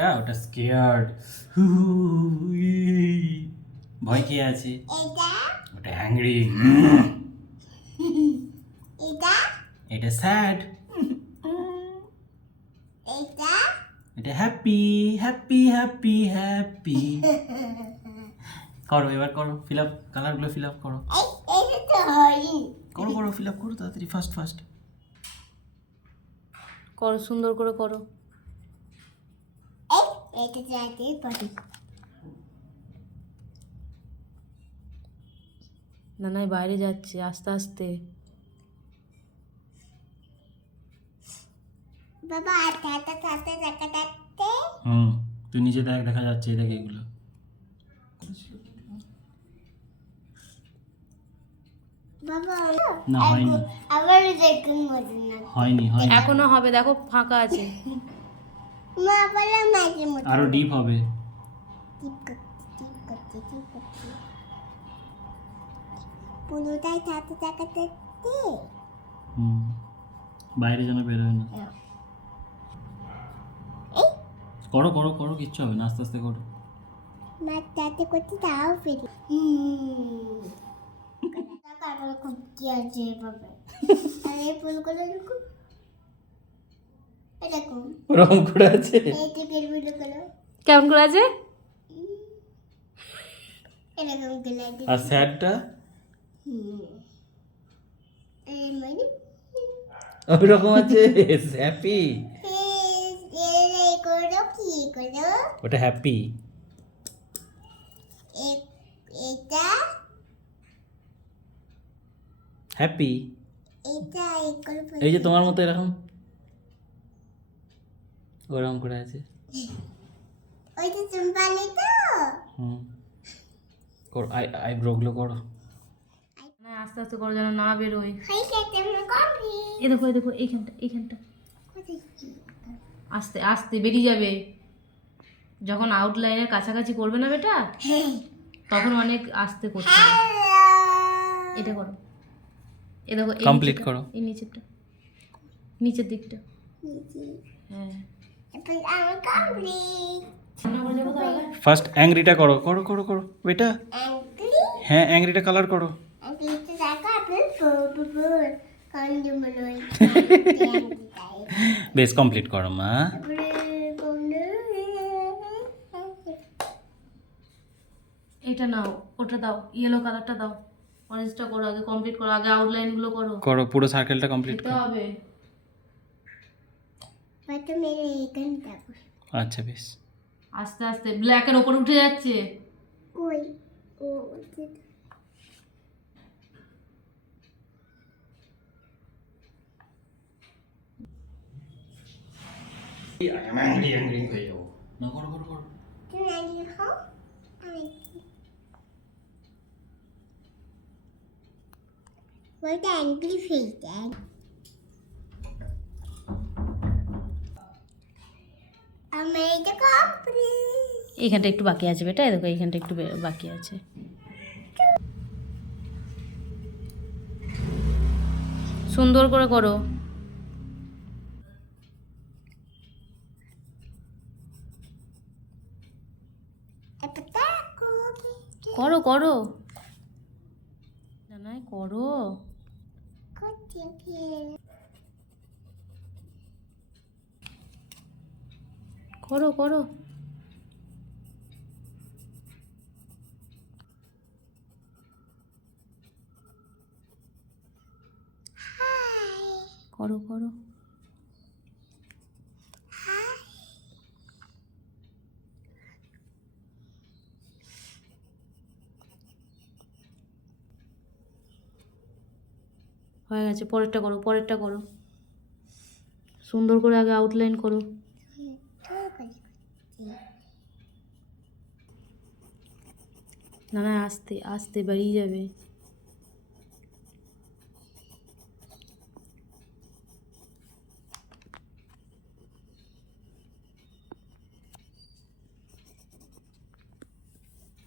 ওটা ওটা স্কেয়ার্ড, ভয় কে আছে? ওটা হ্যাংরি, এটা স্যাড, এটা হ্যাপি হ্যাপি হ্যাপি হ্যাপি। করো এবার, করো ফিল আপ, কালারগুলো ফিল আপ করো, করো করো ফিল আপ করো তাড়াতাড়ি, ফাস্ট ফাস্ট করো, সুন্দর করে করো। নানাই বাইরে যাচ্ছে, আস্তে আস্তে। বাবা তুই নিচে দেখ, দেখা যাচ্ছে, দেখ এগুলো। বাবা না হয়নি, আবার দেখুন মজা না হয়নি হয়নি, এখনো হবে, দেখো ফাঁকা আছে। মা বলে মাঝে মধ্যে আরো ডিপ হবে। পুরোটাই থাকতে থাকতে বাইরে যেন বেরোয় না। করো করো করো, কিচ্ছু হবে না, আস্তে আস্তে করো। মা তাতে করতে তাও ফেরি কারণ খুব কি আছে এভাবে আর এই ফুলগুলো এরকম এরকম ওরকম করে আছে, এই দিকের ফুলগুলো কেমন করে আছে? এরকম গুলো আর স্যাডটা এই মানে ওরকম আছে, হ্যাপি, এই করো কি করো ওটা হ্যাপি। এটা হ্যাপি এটা এই করো এই যে তোমার মতো এরকম, ওরকম করে আছে। ওইটা চুম্পালি তো করো, আইব্রোগুলো করো। না, আস্তে আস্তে করো যেন না বেরোয়। হয়ে গেছে আমার কমপ্লিট এই দেখো, এই দেখো, এইখানটা এইখানটা আস্তে আস্তে বেরিয়ে যাবে। যখন আউটলাইনের কাছাকাছি করবে না বেটা, তখন অনেক আস্তে করতে হবে। এটা করো, এ দেখো, এই Complete নিচেরটা, করো। এই নিচেরটা, নিচের দিকটা। হ্যাঁ, আমার কমপ্লিট ফার্স্ট অ্যাংরিটা করো, করো করো করো বেটা। অ্যাঙ্কলি হ্যাঁ অ্যাংরিটা কালার করো। অ্যাঙ্কলিতে দেখো আপনার ফুল কান্ডু মনে হয় বেশ কমপ্লিট করো মা। এটা নাও, ওটা দাও, ইয়েলো কালারটা দাও, অরেঞ্জটা করো, আগে কমপ্লিট করো, আগে আউটলাইনগুলো করো। করো পুরো সার্কেলটা কমপ্লিট দিতে করো। হবে। হয়তো মেরে এখানে দেখো আচ্ছা বেশ। আস্তে আস্তে ব্ল্যাকের ওপর উঠে যাচ্ছে। ওই ও অ্যাংরি হয়ে যাবো না, করো করো করো। তুমি আগে খাও আমি ওইটা অ্যাঙ্কলি ফেস দেয় আমার এটা কমপ্লিট এইখানটা একটু বাকি আছে বেটা, এই দেখো এইখানটা একটু বাকি আছে। সুন্দর করে করো। এটা দেখো করো করো, না না করো। করতে করো করো, করো করো। হয়ে গেছে, পরেরটা করো, পরেরটা করো, সুন্দর করে আগে আউটলাইন করো। না না, আস্তে আস্তে বেরিয়ে যাবে।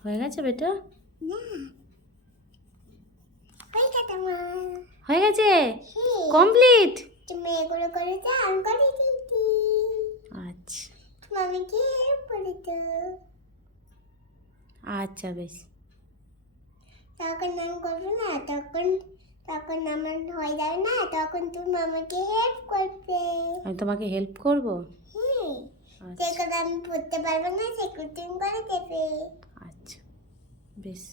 হয়ে গেছে বেটা, হয়ে গেছে, কমপ্লিট। তুমি এগুলো করেছো আমি করে দিয়েছি আচ্ছা, মামিকে হেল্প করে তো। আচ্ছা বেশ। তখন আমি করবো না, তখন তখন আমার হয়ে যাবে না, তখন তুমি মামাকে হেল্প করবে। আমি তোমাকে হেল্প করব। হ্যাঁ, আচ্ছা যেগুলো আমি পড়তে পারবো না সেগুলো তুমি করে দেবে। আচ্ছা বেশ।